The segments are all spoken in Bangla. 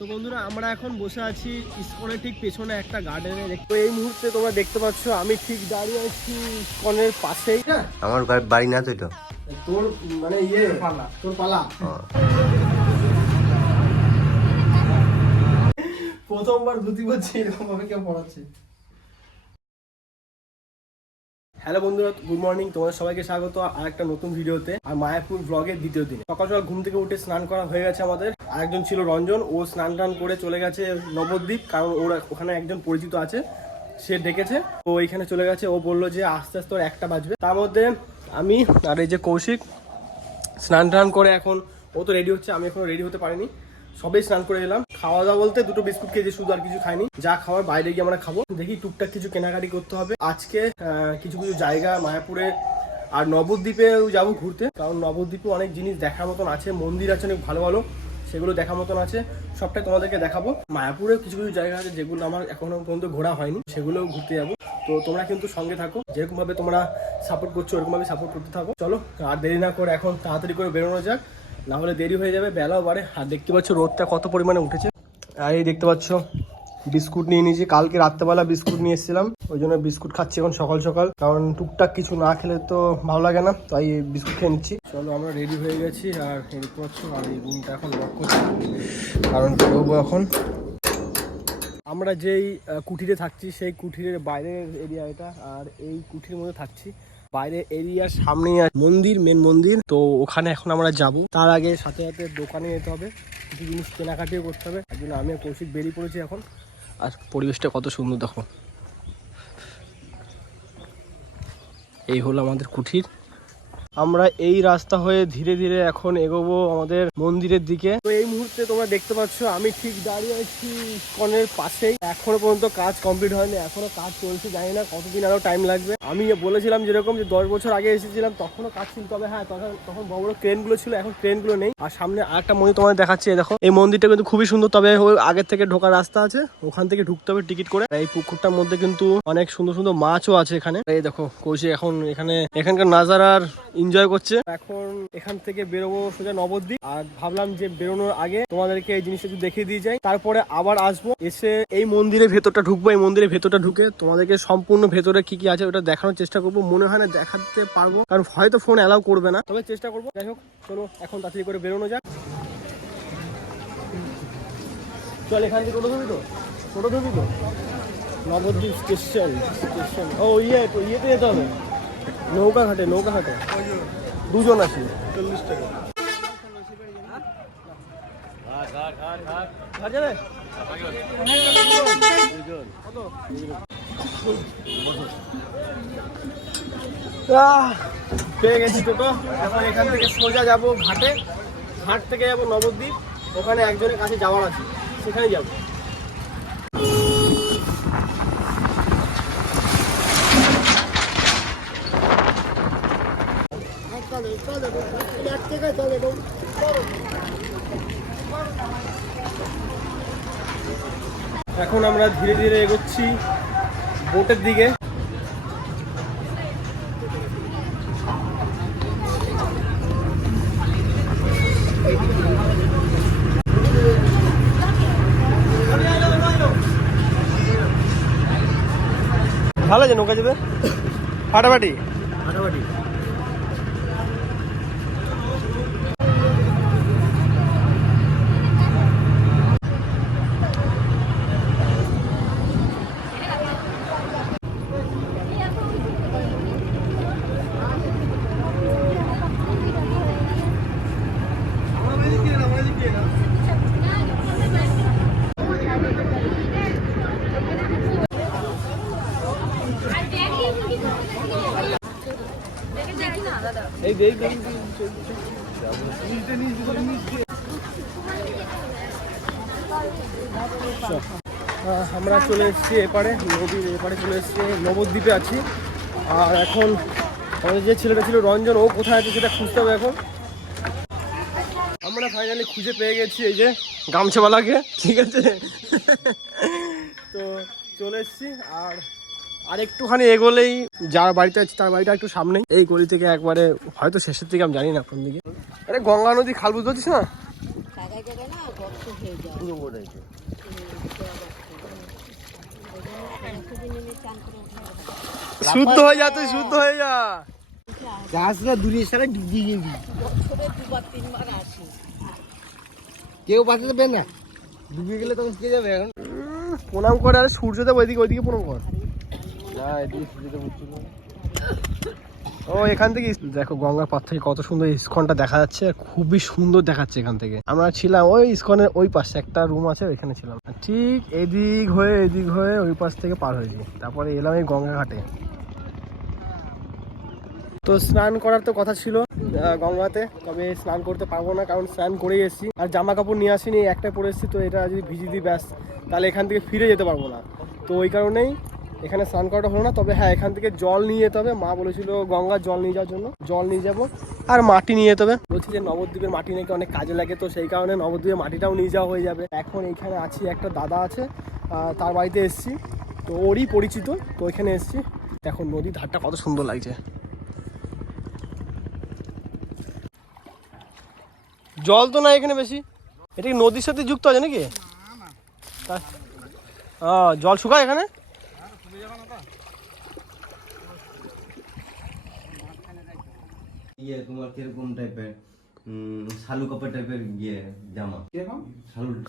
তো বন্ধুরা আমরা এখন বসে আছি ইসকনের ঠিক পেছনে একটা গার্ডেনে। তো এই মুহূর্তে তোমরা দেখতে পাচ্ছ আমি ঠিক দাঁড়িয়ে আছি ইসকনের পাশেই। আমার বাড়ি না তো এটা তোর মানে পালা তোর পালা প্রথমবার ধুতি পড়ছি এরকম ভাবে কেউ পড়াচ্ছে। হ্যালো বন্ধুরা, গুড মর্নিং, তোমাদের সবাইকে স্বাগত আর একটা নতুন ভিডিওতে। আর মায়াপুর ব্লগের দ্বিতীয় দিন সকাল সকাল ঘুম থেকে উঠে স্নান করা হয়ে গেছে আমাদের। আরেকজন ছিল রঞ্জন, ও স্নান টান করে চলে গেছে নবদ্বীপ, কারণ ওর ওখানে একজন পরিচিত আছে, সে ডেকেছে। ও এইখানে চলে গেছে। ও বললো যে আস্তে আস্তে ওর 1টা বাজবে। তার মধ্যে আমি আর এই যে কৌশিক স্নান টান করে এখন ও তো রেডি হচ্ছে, আমি এখনো রেডি হতে পারিনি। সবেই স্নান করে এলাম। খাওয়া দাওয়া বলতে 2টো বিস্কুট খেয়েছি, শুধু আর কিছু খাইনি। যা খাওয়ার বাইরে গিয়ে আমরা খাবো। দেখি টুকটাক কিছু কেনাকাটি করতে হবে আজকে। কিছু কিছু জায়গা মায়াপুরে আর নবদ্বীপেও যাবো ঘুরতে, কারণ নবদ্বীপে অনেক জিনিস দেখার মতন আছে, মন্দির আছে অনেক ভালো ভালো, সেগুলো দেখার মতন আছে। সবটাই তোমাদেরকে দেখাবো। মায়াপুরে কিছু কিছু জায়গা আছে যেগুলো আমার এখনো পর্যন্ত ঘোরা হয়নি, সেগুলোও ঘুরতে যাবো। তো তোমরা কিন্তু সঙ্গে থাকো, যেরকম ভাবে তোমরা সাপোর্ট করছো ওরকম ভাবে সাপোর্ট করতে থাকো। চলো আর দেরি না করে এখন তাড়াতাড়ি করে বেরোনো যাক, না হলে দেরি হয়ে যাবে, বেলাও বাড়ে। আর দেখতে পাচ্ছ রোদটা কত পরিমাণে উঠেছে। আর এই দেখতে পাচ্ছ বিস্কুট নিয়ে নিয়েছি, কালকে রাত্রেবেলা বিস্কুট নিয়ে এসেছিলাম, ওই জন্য বিস্কুট খাচ্ছি এখন সকাল সকাল, কারণ টুকটাক কিছু না খেলে তো ভালো লাগে না, তাই বিস্কুট খেয়ে নিচ্ছি। চলো আমরা রেডি হয়ে গেছি। আর দেখতে পাচ্ছ আর এই রুমটা এখন লক করছি, কারণ বেরোবো এখন। আমরা যেই কুঠিরে থাকছি সেই কুঠিরের বাইরের এরিয়া এটা, আর এই কুঠির মধ্যে থাকছি। বাইরে এরিয়ার সামনেই মন্দির, মেন মন্দির। তো ওখানে এখন আমরা যাব। তার আগে সাথে সাথে দোকানে যেতে হবে, কিছু জিনিস কেনাকাটিও করতে হবে। তার জন্য আমি কৌশিক বেরিয়ে পড়েছি এখন। আর পরিবেশটা কত সুন্দর দেখো। এই হলো আমাদের কুঠির। আমরা এই রাস্তা হয়ে ধীরে ধীরে এখন এগোবো আমাদের মন্দিরের দিকে। তো এই মুহূর্তে তোমরা দেখতে পাচ্ছ আমি ঠিক দাঁড়িয়ে আছি ইসকনের পাশেই। এখনো পর্যন্ত কাজ কমপ্লিট হয়নি, এখনো কাজ চলছে, জানি না কতদিন আরো টাইম লাগবে। আমি বলেছিলাম যেরকম যে 10 বছর আগে এসেছিলাম তখনও কাজ ছিল, তবে হ্যাঁ তখন বড় বড় ক্রেন গুলো ছিল, এখন ক্রেন গুলো নেই। আর সামনে আরেকটা মন্দির তোমাদের দেখাচ্ছি, দেখো এই মন্দিরটা কিন্তু খুবই সুন্দর, তবে আগের থেকে ঢোকার রাস্তা আছে, ওখান থেকে ঢুকতে হবে টিকিট করে। এই পুকুরটার মধ্যে কিন্তু অনেক সুন্দর সুন্দর মাছও আছে এখানে। এই দেখো কৌশিক এখন এখানকার নাজারার এনজয় করছে। এখন এখান থেকে বেরোবো সোজা নবদ্বীপ। আর ভাবলাম যে বেরোনোর আগে তোমাদেরকে এই জিনিসটা একটু দেখিয়ে দিয়ে যাই, তারপরে আবার আসবো, এসে এই মন্দিরের ভেতরটা ঢুকবো। এই মন্দিরের ভেতরটা ঢুকে তোমাদেরকে সম্পূর্ণ ভেতরে কি কি আছে ওটা দেখানোর চেষ্টা করবো। মনে হয় না দেখাতে পারবো, কারণ হয়তো ফোন অ্যালাউ করবে না, তবে চেষ্টা করবো। যাই হোক চলো এখন তাড়াতাড়ি করে বেরোনো যাক। চল এখান থেকে টোটো ধরবি তো নবদ্বীপ স্টেশন। ও ইয়েতে যেতে হবে, নৌকা ঘাটে 2জন আছি। 40 টাকা পেয়ে গেছি টোটো। এখন এখান থেকে সোজা যাব ঘাটে, ঘাট থেকে যাবো নবদ্বীপ। ওখানে একজনের কাছে যাওয়ার আছে, সেখানে যাবো। এখন আমরা ধীরে ধীরে এগোচ্ছি বোটের দিকে। ভালো আছে নৌকা যাবে ফাটাফাটি। আমরা চলে এসেছি এপারে, নদীর এপারে চলে এসেছি, নবদ্বীপে আছি। আর এখন আমাদের যে ছেলেটা ছিল রঞ্জন, ও কোথায় আছে সেটা খুঁজতে হবে এখন। আমরা ফাইনালি খুঁজে পেয়ে গেছি এই যে গামছাওয়ালাকে, ঠিক আছে। তো চলে এসেছি। আর একটুখানি এগোলেই যার বাড়িতে আছে তার বাড়িটা একটু সামনেই, এই গলি থেকে একবারে হয়তো শেষের দিকে, আমি জানি না কোন দিকে। আরে গঙ্গা নদী খাল বুঝতে পারছিস না, পুরো বোটাইছে। শুদ্ধ হয়ে যা, তুই শুদ্ধ হয়ে যা। গাছটা দূরে সারা ডুবিয়ে গেবি, বছরে 2-3 বার আসি। কেউ বাঁচাতে পারে না, ডুবিয়ে গেলে তখন কে যাবে এখন? প্রণাম করে, আরে সূর্যদেব ওইদিকে প্রণাম কর। না এদিকে সূর্যদেব উঠছিল। ও এখান থেকে দেখো গঙ্গার পার থেকে কত সুন্দর ইস্কনটা দেখা যাচ্ছে, আর খুবই সুন্দর দেখাচ্ছে এখান থেকে। আমরা ছিলাম ওই ইস্কনের ওই পাশে, একটা রুম আছে ওইখানে ছিলাম। ঠিক এদিক হয়ে ওই পাশ থেকে পার হয়েছি, তারপরে এলাম এই গঙ্গা ঘাটে। তো স্নান করার তো কথা ছিল গঙ্গাতে, তবে স্নান করতে পারবো না, কারণ স্নান করেই এসেছি আর জামা কাপড় নিয়ে আসিনি, একটা পরে এসেছি। তো এটা যদি ভিজিয়ে দিই ব্যাস, তাহলে এখান থেকে ফিরে যেতে পারবো না। তো ওই কারণেই এখানে স্নান করাটা হলো না। তবে হ্যাঁ, এখান থেকে জল নিয়ে যেতে হবে, মা বলেছিল গঙ্গার জল নিয়ে যাওয়ার জন্য, জল নিয়ে যাবো আর মাটি নিয়ে যেতে হবে। বলছি যে নবদ্বীপের মাটি নাকি অনেক কাজে লাগে, তো সেই কারণে নবদ্বীপের মাটিটাও নিয়ে যাওয়া হয়ে যাবে। এখন এইখানে আছি, একটা দাদা আছে, তার বাড়িতে এসেছি, তো ওরই পরিচিত, তো এখানে এসেছি। এখন নদীর ধারটা কত সুন্দর লাগছে। জল তো না এখানে বেশি, এটা কি নদীর সাথে যুক্ত আছে নাকি? জল শুকায় এখানে? ইয়ে তোমার কিরকম টাইপের শালু কাপড় টাইপের ইয়ে জামা, কিরকম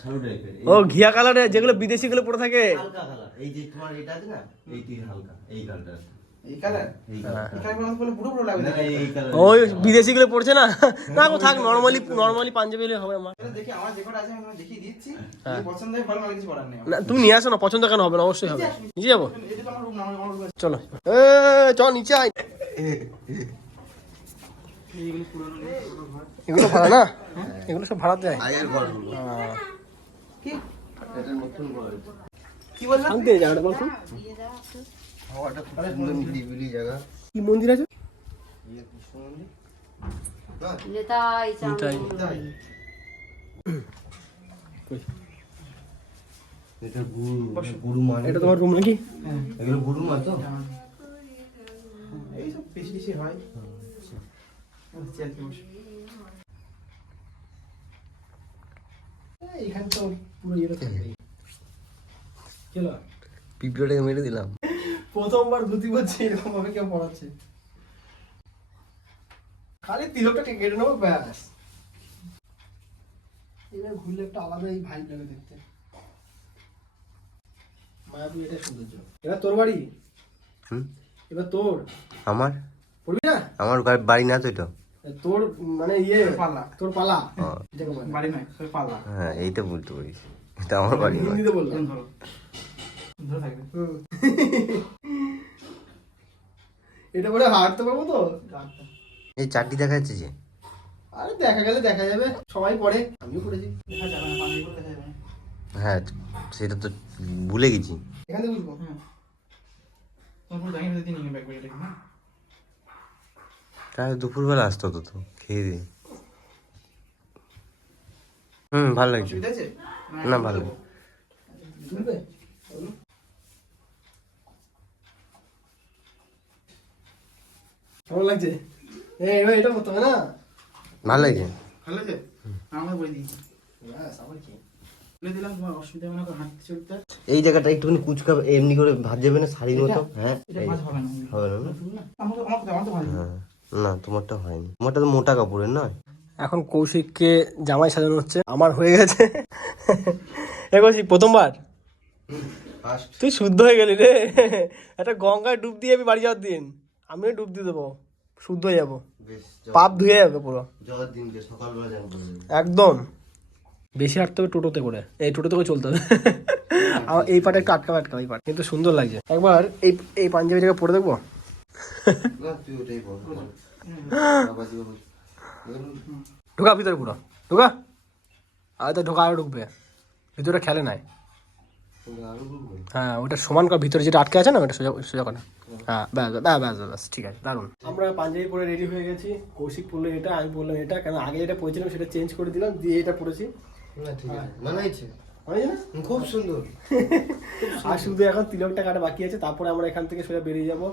শালু টাইপের, ও ঘিয়া কালারে, যেগুলো বিদেশি গুলো পরে থাকে। হালকা কালার, এই যে তোমার এটা আছে না, এইটি হালকা, এই কালারটা, এই কালার, এই কালার বলে পুরো পুরো লাগবে। না এই কালার, ওই বিদেশি গুলো পড়ছে না, না গো থাক, নর্মালি পাঞ্জাবি হলে হবে আমার। এটা দেখি আমার যে কটা আছে আমি তোমাকে দেখিয়ে দিচ্ছি, যদি পছন্দ হয় ভালো, কিছু করার নেই। না তুমি নিয়ে আসো না, পছন্দ কেন হবে না, অবশ্যই হবে। নিচে যাবো, এটা তো আমার রুম না, আমার রুম আছে। চলো চল নিচে আয়। এগুলো ভাড়া না, এগুলো সব ভাড়া দেয়। আগের ঘর কি এটা নতুন ঘর, কি বললাম? শান্তি জায়গাটা বলছো, হাওয়াটা খুব সুন্দর, নিরিবিলি জায়গা। কি মন্দির আছে? ইয়ে কৃষ্ণ মন্দির, নেতাই নিতাই। তাই এটা গুরু মানে, এটা তোমার রুম নাকি? এগুলো গুরু মা তো। এই সব বেশি বেশি হয়। আচ্ছা আচ্ছা বস। এখানে তো পুরো ইয়ে থাকে। চলো পিঁপড়াটাকে মেরে দিলাম। প্রথমবার ধুতি বলছি, এরকম ভাবে কেউ পড়াচ্ছে। খালি তিলকটা কেটে নেবো ব্যাস। এবার ঘুরলে একটা আলাদাই ভাইব লাগে দেখতে। মায়াবী, এটা সৌন্দর্য। এবার তোর বাড়ি, এবার তোর আমার পড়বি না? আমার বাড়ি না তো এটা। তোর মানে ইয়ে পাল্লা। তোর পালা, হ্যাঁ। এটাকে বলে। বাড়ি নয়, সব পাল্লা। হ্যাঁ এইটা বলতে পারিস, এটা আমার বাড়ি না। হিন্দিতে বললাম। ধরো ধরে থাকবে। এটা বলে হাঁটতে পারবো তো? এই চারটি দেখা যাচ্ছে যে, আরে দেখা গেলে দেখা যাবে, সবাই পড়ে, আমিও পড়েছি। দেখা যাবে না, পাঞ্জাবি পরে দেখা যাবে না। হ্যাঁ সেটা তো ভুলে গেছি। এখান থেকে বুঝবো। হ্যাঁ। তোমার পুরো দাঁড়িয়ে ভেতর দিয়ে নিয়ে ব্যাগ বেরিয়ে হ্যাঁ। তাহলে দুপুরবেলা আসতো তো, তো খেয়ে দিয়ে। ভালো লাগছে। অসুবিধা আছে? না ভালো লাগে। তুলবে? কেমন লাগছে? এবার এটা করতে হবে না? ভালো লাগছে। ভালো আছে? আমাকে বলে দিই। ব্যাস, আবার কি? বলে দিলাম তোমার অসুবিধা হবে না, হাঁটতে চলতে। এই জায়গাটা একটুখানি কুচকা এমনি করে ভাজ যাবে না, শাড়ির মতো। হ্যাঁ এটা এই ভাজ হবে না। হবে না না? আমার তো ভালো। হ্যাঁ না তোমারটা হয়নি, তোমারটা তো মোটা কাপড়ের নয়। এখন কৌশিককে জামাই সাজানো হচ্ছে, আমার হয়ে গেছে। এ কৌশিক প্রথমবার তুই শুদ্ধ হয়ে গেলি রে। একটা গঙ্গায় ডুব দিয়ে আমি বাড়ি যাওয়ার দিন, আমিও ডুব দিয়ে দেবো, শুদ্ধ হয়ে যাবো, বেশ পাপ ধুয়ে যাবে পুরো জগার দিনকে সকালবেলা জান করে দেবে। একদম। বেশি হাঁটতে হবে টোটোতে করে, এই টোটোতে করে চলতে হবে। আমার এই পাটে একটু আটকাবে এই পাট, কিন্তু সুন্দর লাগছে। একবার এই পাঞ্জাবি জায়গা পরে দেখবো। না তুই ওটাই বল। ঢোকা ভিতরে পুরো ঢোকা, আর তো ঢোকা আরো ঢুকবে ভিতরে, খেলে নাই। হ্যাঁ ওটা সমান কর, ভিতরে যেটা আটকে আছে না ওটা সোজা সোজা করা। হ্যাঁ ব্যাস ব্যাস ব্যাস ঠিক আছে, দারুন। আমরা পাঞ্জাবি পরে রেডি হয়ে গেছি, কৌশিক পরলো এটা, আমি বললাম এটা, কেন আগে যেটা পরেছিলাম সেটা চেঞ্জ করে দিলাম, দিয়ে এটা পরেছি। না ঠিক আছে, মানাইছে। হয়েছে না? খুব সুন্দর। আর শুধু এখন তিলকটা কাটা বাকি আছে, তারপরে আমরা এখান থেকে সোজা বেরিয়ে যাবো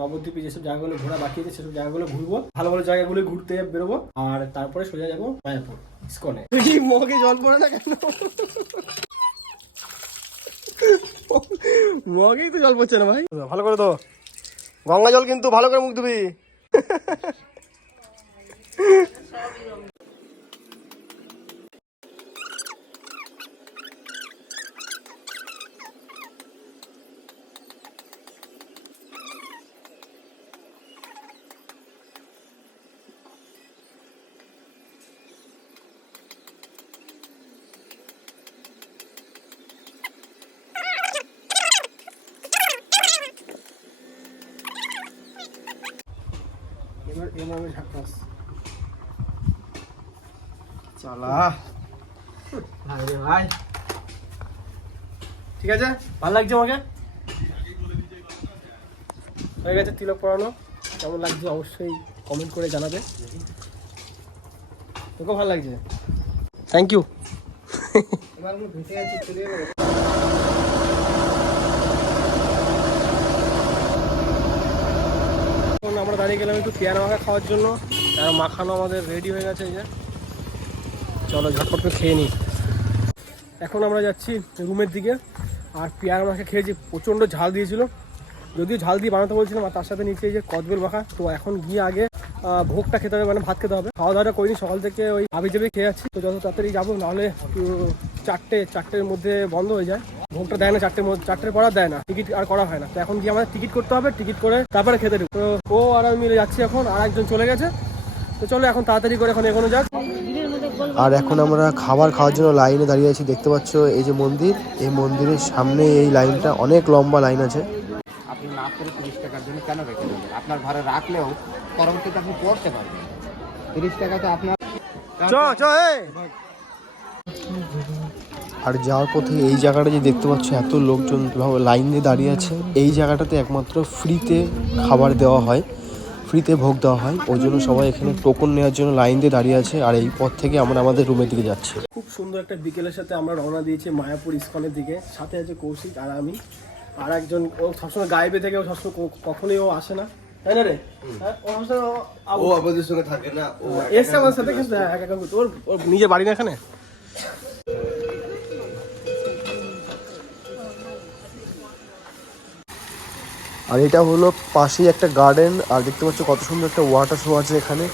নবদ্বীপে যেসব জায়গাগুলো ঘোরা বাকি আছে সেসব জায়গাগুলো ঘুরবো, ভালো ভালো জায়গাগুলো ঘুরতে বেরোবো, আর তারপরে সোজা যাবো মায়াপুর ইসকনে। তুই মগে জল পড়ে না কেন? মগেই তো জল পড়ছে না ভাই, ভালো করে তো গঙ্গা জল কিন্তু ভালো করে মুখ ধুবি। এবার আমি ঝাক্কাস চালা ভাই, ঠিক আছে, ভালো লাগছে আমাকে। হয়ে গেছে তিলক পড়ানো, কেমন লাগছে অবশ্যই কমেন্ট করে জানাবে। তোকেও ভালো লাগছে, থ্যাংক ইউ। এবার আমরা ভেসে গেছি, চলে যাবো। এখন আমরা দাঁড়িয়ে গেলাম একটু পেয়ারা মাখা খাওয়ার জন্য, আর মাখানো আমাদের রেডি হয়ে গেছে। এই যে চলো ঝটপট করে খেয়ে নিই। এখন আমরা যাচ্ছি রুমের দিকে, আর পেয়ারা মাখা খেয়েছি, প্রচণ্ড ঝাল দিয়েছিল, যদিও ঝাল দিয়ে বানাতে বলছিলাম, আর তার সাথে নিচে এই যে কদবেল মাখা। তো এখন গিয়ে আগে ভোগটা খেতে হবে, মানে ভাত খেতে হবে। খাওয়া দাওয়াটা করিনি, সকাল থেকে ওই আবি যাবি খেয়ে যাচ্ছি। তো যত তাড়াতাড়ি যাবো, নাহলে চারটের মধ্যে বন্ধ হয়ে যায়। ভোগটা দেয় না চারটের পর আর দেয় না, টিকিট আর করা হয় না। তো এখন গিয়ে আমাদের টিকিট করতে হবে, টিকিট করে তারপরে খেতে ঢুকবো। তো ও আর আমি মিলে যাচ্ছি এখন, আর একজন চলে গেছে। তো চলো এখন তাড়াতাড়ি করে এখন এগোনো যাক। আর এখন আমরা খাবার খাওয়ার জন্য লাইনে দাঁড়িয়ে আছি। দেখতে পাচ্ছ এই যে মন্দির, এই মন্দিরের সামনে এই লাইনটা, অনেক লম্বা লাইন আছে। আপনি না করে 30 টাকার জন্য কেন রেখে দেবেন? আপনার ঘরে রাখলেও পরবর্তীতে আপনি পড়তে পারবেন। 30 টাকা তো আপনার। আর যাওয়ার পথে এই জায়গাটা যে দেখতে পাচ্ছ, এত লোকজন লাইন দিয়ে দাঁড়িয়ে আছে। এই জায়গাটাতে একমাত্র ফ্রিতে খাবার দেওয়া হয়, ফ্রিতে ভোগ দেওয়া হয়। ওই জন্য সবাই এখানে টোকন নেওয়ার জন্য লাইন দিয়ে দাঁড়িয়ে আছে। আর এই পথ থেকে আমরা আমাদের রুমের দিকে যাচ্ছি। খুব সুন্দর একটা বিকেলের সাথে আমরা রওনা দিয়েছি মায়াপুর ইসকনের দিকে। সাথে আছে কৌশিক আর আমি, আর একজন, ও সবসময় গায়ে বেঁধে থেকে, ও সবসময় কখনোই ও আসে না, তাই না রে? হ্যাঁ, ও সবসময় ও আমাদের সঙ্গে থাকে না, ও এসছে আমাদের সাথে, কিন্তু একা একা ঘুরতে। ওর নিজের বাড়ি না এখানে। আর এটা হলো পাশেই একটা গার্ডেন। আর দেখতে পাচ্ছ কত সুন্দর একটা ওয়াটার শো আছে এখানে,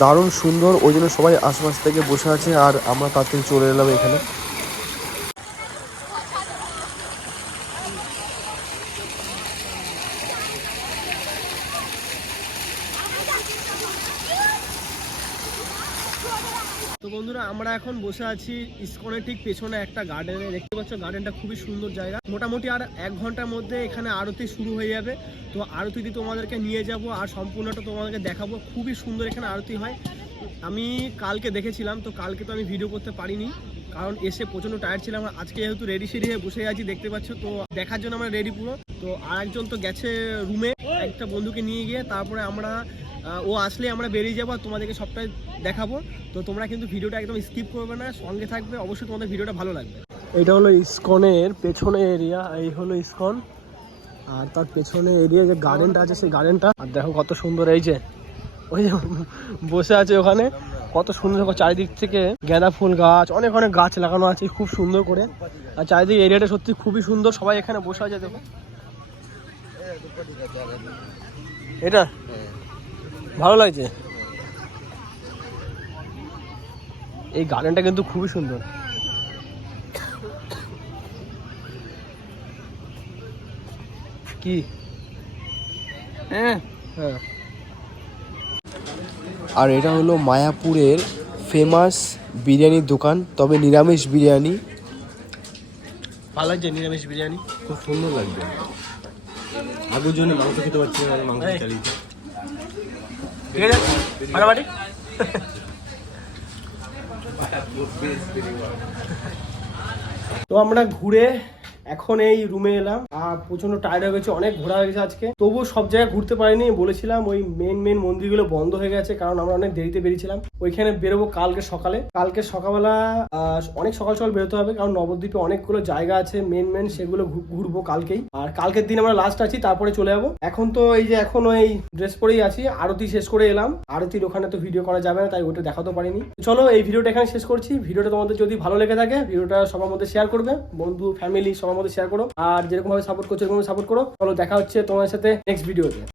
দারুণ সুন্দর। ওই জন্য সবাই আশপাশ থেকে বসে আছে, আর আমরা তাড়াতাড়ি চলে এলাম এখানে। তো বন্ধুরা, আমরা এখন বসে আছি ইসকনের ঠিক পেছনে একটা গার্ডেনে। দেখতে পাচ্ছ গার্ডেনটা খুবই সুন্দর জায়গা। মোটামুটি আর 1 ঘন্টার মধ্যে এখানে আরতি শুরু হয়ে যাবে। তো আরতিতে তোমাদেরকে নিয়ে যাব আর সম্পূর্ণটা তোমাদেরকে দেখাবো। খুবই সুন্দর এখানে আরতি হয়। আমি কালকে দেখেছিলাম, তো কালকে তো আমি ভিডিও করতে পারিনি, কারণ এসে প্রচণ্ড টায়ার্ড ছিলাম। আজকে যেহেতু রেডি সেডি হয়ে বসে আছি, দেখতে পাচ্ছ, তো দেখার জন্য আমরা রেডি পুরো। তো আরেকজন তো গেছে রুমে একটা বন্ধুকে নিয়ে গিয়ে, তারপরে আমরা ও আসলে আমরা বেরিয়ে যাবো আর তোমাদেরকে সবটাই দেখাবো। তো তোমরা কিন্তু ভিডিওটা একদম স্কিপ করবে না, সঙ্গে থাকবে, অবশ্যই তোমাদের ভিডিওটা ভালো লাগবে। এটা হলো ইসকনের পেছনে এরিয়া, এই হলো ইসকন, আর তার পেছনে এরিয়া যে গার্ডেনটা আছে সেই গার্ডেনটা। আর দেখো কত সুন্দর, এই যে ওই যে বসে আছে ওখানে, কত সুন্দর চারিদিক থেকে গাঁদা ফুল গাছ, অনেক অনেক গাছ লাগানো আছে খুব সুন্দর করে। আর চারিদিকে এরিয়াটা সত্যি খুবই সুন্দর, সবাই এখানে বসে আছে। দেখো এটা ভালো লাগছে, এই গার্ডেনটা কিন্তু খুবই সুন্দর। কি হ্যাঁ হ্যাঁ। আর এটা হলো মায়াপুরের ফেমাস বিরিয়ানির দোকান, তবে নিরামিষ বিরিয়ানি। ভালো লাগছে নিরামিষ বিরিয়ানি, খুব সুন্দর লাগবে। আগুর জন্য মাংস খেতে পারছি না, মাংস চালিয়েছে। ঠিক আছে ফাটাফাটি। তো আমরা ঘুরে এখন এই রুমে এলাম আর প্রচন্ড টায়ার্ড হয়ে গেছে, অনেক ঘোরা হয়ে গেছে আজকে, তবুও সব জায়গায় ঘুরতে পারিনি। বলেছিলাম ওই মেন মন্দিরগুলো বন্ধ হয়ে গেছে কারণ আমরা অনেক দেরিতে বেরিয়েছিলাম। ওইখানে বেরোবো কালকে সকালে, কালকে সকালবেলা অনেক সকাল সকাল বেরোতে হবে কারণ নবদ্বীপে অনেকগুলো জায়গা আছে মেন সেগুলো ঘুরবো কালকেই। আর কালকের দিন আমরা লাস্ট আছি, তারপরে চলে যাবো। এখন তো এই যে এখন ওই ড্রেস পরেই আছি, আরতি শেষ করে এলাম। আরতির ওখানে তো ভিডিও করা যাবে না, তাই ওটা দেখাতে পারিনি। চলো এই ভিডিওটা এখানে শেষ করছি। ভিডিওটা তোমাদের যদি ভালো লেগে থাকে ভিডিওটা সবার মধ্যে শেয়ার করবে, বন্ধু ফ্যামিলি সবার মধ্যে শেয়ার করো। আর যেরকম ভাবে সাপোর্ট করছো এরকম সাপোর্ট করো। চলো দেখা হচ্ছে তোমার সাথে নেক্সট ভিডিওতে।